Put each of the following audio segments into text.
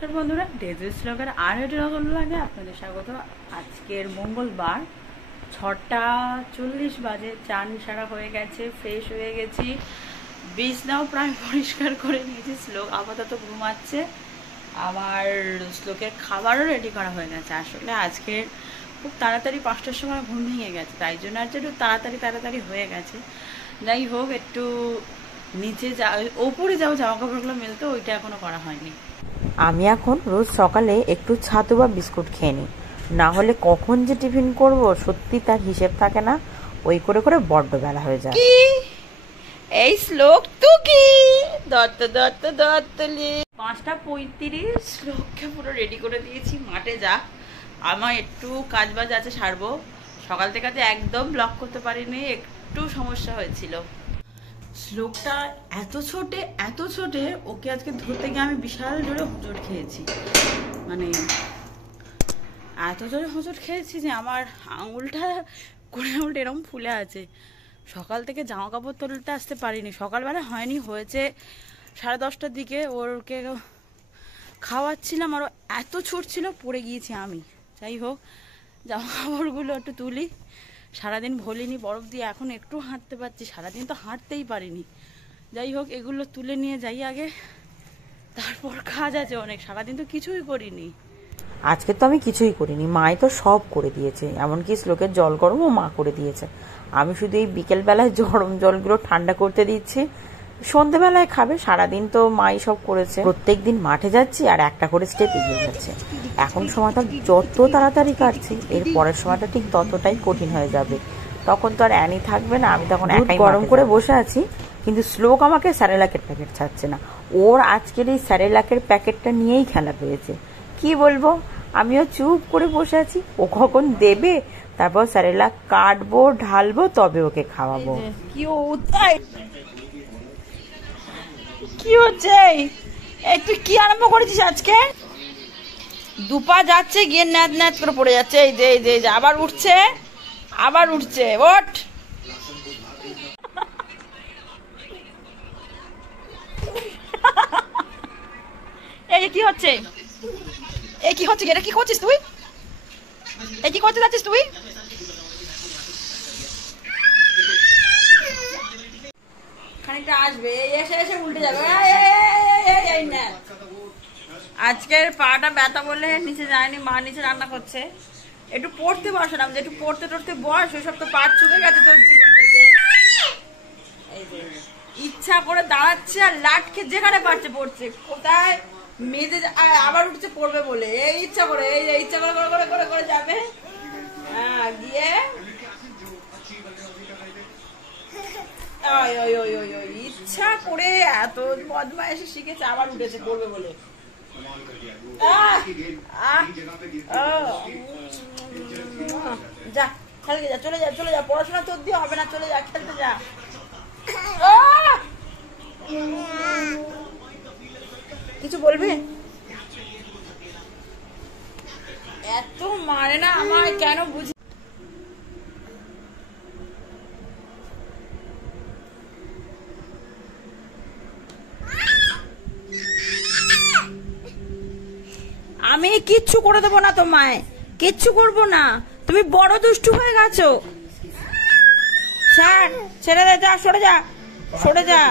নমস্কার বন্ধুরা, ডেজি শ্লোকের আর একটি নতুন লাগে আপনাদের স্বাগত। আজকের মঙ্গলবার 6:40 বাজে। চান সারা হয়ে গেছে, ফ্রেশ হয়ে গেছি, বিছনাও প্রায় পরিষ্কার করে নিয়েছি। শ্লোক আপাতত ঘুমাচ্ছে, আবার শ্লোকের খাবারও রেডি করা হয়ে গেছে। আসলে আজকে খুব তাড়াতাড়ি 5টার সময় ঘুম ভেঙে গেছে, তাই জন্য আর একটু তাড়াতাড়ি হয়ে গেছে। যাই হোক, একটু নিচে ওপরে যাও জামা কাপড়গুলো মেলতে, ওইটা এখনো করা হয়নি। আমি এখন রোজ সকালে একটু ছাতু বা বিস্কুট খেয়ে নিই, না হলে কখন যে টিফিন করব সত্যি তার হিসেব থাকে না। ওই করে করে বড্ড বেলা হয়ে যায়। এই শ্লোক তো কি দত্ত 5:35 শ্লোককে পুরো রেডি করে দিয়েছি, মাঠে যা। আমার একটু কাজ বাজ আছে, সারবো। সকাল থেকে একদম ব্লক করতে পারিনি, একটু সমস্যা হয়েছিল। শ্লোকটা এত ছোটে ওকে আজকে ধরতে গিয়ে আমি বিশাল জোরে হোঁচট খেয়েছি। মানে এত জোরে হোঁচট খেয়েছি যে আমার আঙুলটা এরকম ফুলে আছে। সকাল থেকে জামা কাপড় তুলতে আসতে পারিনি, সকালবেলা হয়নি, হয়েছে 10:30টার দিকে। ওরকে খাওয়াচ্ছিলাম, আরও এত ছুটছিল, পড়ে গিয়েছি আমি। যাই হোক, জামা কাপড়গুলো একটু তুলি। সারাদিন ভলিনি বরফ দিয়ে, এখন একটু হাঁটতে পারছি, সারাদিন তো হাঁটতেই পারিনি। যাই হোক, এগুলো তুলে নিয়ে যাই আগে, তারপর কাজ আছে অনেক। সারাদিন তো কিছুই করিনি। আজকে তো আমি কিছুই করিনি, মাই তো সব করে দিয়েছে। এমনকি শ্লোকের জল গরমও মা করে দিয়েছে। আমি শুধু এই বিকেলবেলায় গরম জলগুলো ঠান্ডা করতে দিচ্ছি, সন্ধ্যেবেলায় খাবে। সারাদিন তো মাই সব করেছে। প্রত্যেক দিন মাঠে যাচ্ছি আর একটা করে স্টেপ এগিয়ে যাচ্ছে। এখন সময়টা যত তাড়াতাড়ি কাটছে, এর পরের সময়টা ঠিক ততটাই কঠিন হয়ে যাবে। তখন তো আর অ্যানি থাকবে না, আমি তখন একাই গরম করে বসে আছি। কিন্তু শ্লোক আমাকে স্যারেলাকের প্যাকেট ছাড়ছে না। ওর আজকের এই স্যারেলাকের প্যাকেটটা নিয়েই খেলা পেয়েছে। কি বলবো, আমিও চুপ করে বসে আছি। ও কখন দেবে, তারপর স্যারেলাক কাটবো, ঢালবো, তবে ওকে খাওয়াবো। কি হচ্ছে? তুই কি আরম্ভ করেছিস আজকে? দুপা যাচ্ছে, গিয়ে ন্যাত করে পড়ে যাচ্ছে। এই যে আবার উঠছে, ওঠ। এই কি হচ্ছে? এটা কি করছিস তুই? এই কি করতে যাচ্ছিস তুই? খানিকটা আসবে, এসে উল্টে যাবে। আজকের পাটা ব্যথা বলে নিচে যায়নি, মা নিচে রান্না করছে। একটু পড়তে বসালাম, যে একটু পড়তে বস। ওইসব তো পাট চুকে গেছে তোর জীবন থেকে। ইচ্ছা করে দাঁড়াচ্ছে আর লাটকে যেখানে পারছে পড়ছে। কোথায় মেজে আবার উঠছে পড়বে বলে, এই ইচ্ছা করে করে যাবে। গিয়ে ইচ্ছা করে এত বদমাইশি শিখেছে, আবার উঠেছে পড়বে বলে। যা খেলতে যা, চলে যা, পড়াশোনা তোর দিয়ে হবে না, চলে যা, খেলতে যা। কিছু বলবি? এত মারে না আমায়, কেন বুঝি? আমি কিচ্ছু করে দেবো না তোমায়, কিচ্ছু করবো না। তুমি বড় দুষ্টু হয়ে গেছো। ছেড়ে দে, যা, সরে যা।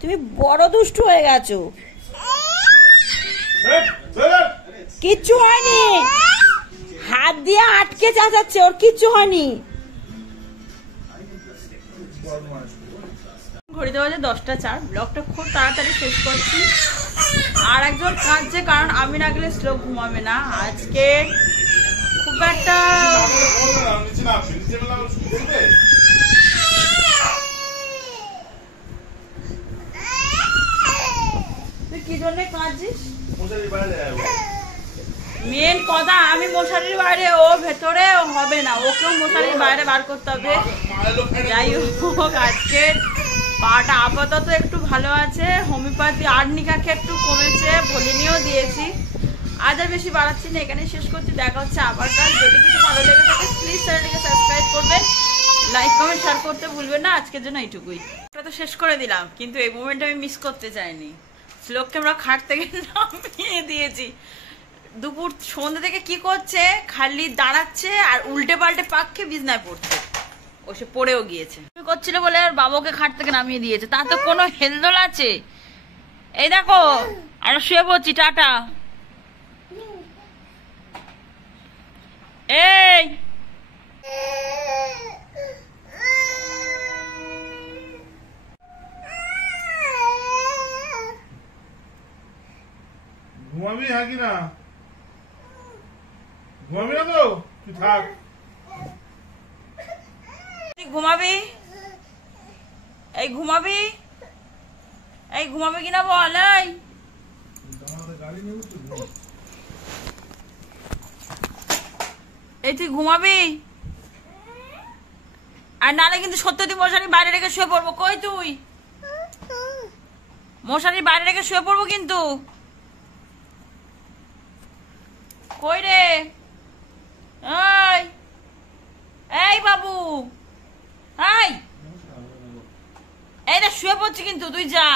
তুমি বড় দুষ্টু হয়ে গেছো। কিচ্ছু হয়নি, হাত দিয়ে আটকে চাচাচ্ছে, ওর কিচ্ছু হয়নি। ঘড়িতে বাজে 10:04। ব্লগটা খুব তাড়াতাড়ি শেষ করছি। আর একজন কাঁদছে, কারণ আমি না গেলে শ্লোক ঘুমাবে না। আজকে খুব একটা তুই কি জন্য কাঁদছিস? মেন কথা, আমি মশারির বাইরে, ও ভেতরে হবে না, ওকেও মশারির বাইরে বার করতে হবে। যাই হোক, আজকে পাটা আপাতত একটু ভালো আছে। হোমিওপ্যাথি আর্নিকা খেয়ে একটু কমেছে, ভলিনিও দিয়েছি। আজ আর বেশি বাড়াচ্ছি না, এখানে শেষ করছি। দেখা হচ্ছে আবার কাল। যদি কিছু ভালো লেগে থাকে প্লিজ চ্যানেলটিকে সাবস্ক্রাইব করবেন। লাইক কমেন্ট শেয়ার করতে ভুলবেন না। আজকের জন্য এইটুকুই। এটা তো শেষ করে দিলাম, কিন্তু এই মোমেন্ট আমি মিস করতে চাইনি। শ্লোককে আমরা খাট থেকে নামিয়ে দিয়েছি। দুপুর সন্ধ্যা থেকে কি করছে, খালি দাঁড়াচ্ছে আর উল্টে পাল্টে পাককে বিছনায় পড়ছে। ও সে পড়েও গিয়েছে করছিল বলে আর বাবাকে খাট থেকে নামিয়ে দিয়েছে। তা তো কোনো হেলদোল আছে? এই দেখো, আর শুয়ে পড়ছি। টাটা। এই ঘুমাবি হ্যাঁ কি না? ঘুমাবি না তো? তুই থাক। তুই ঘুমাবি? এই ঘুমাবি? এই ঘুমাবি কিনা বল। এই তুই ঘুমাবি? আর নালে কিন্তু সত্যি তুই মশারি বাইরে রেখে শুয়ে পড়বো। কই তুই? মশারি বাইরে রেখে শুয়ে পড়বো কিন্তু। কই রে? এই এই বাবু, এই এই না শুয়ে পড়ছি কিন্তু, তুই যা।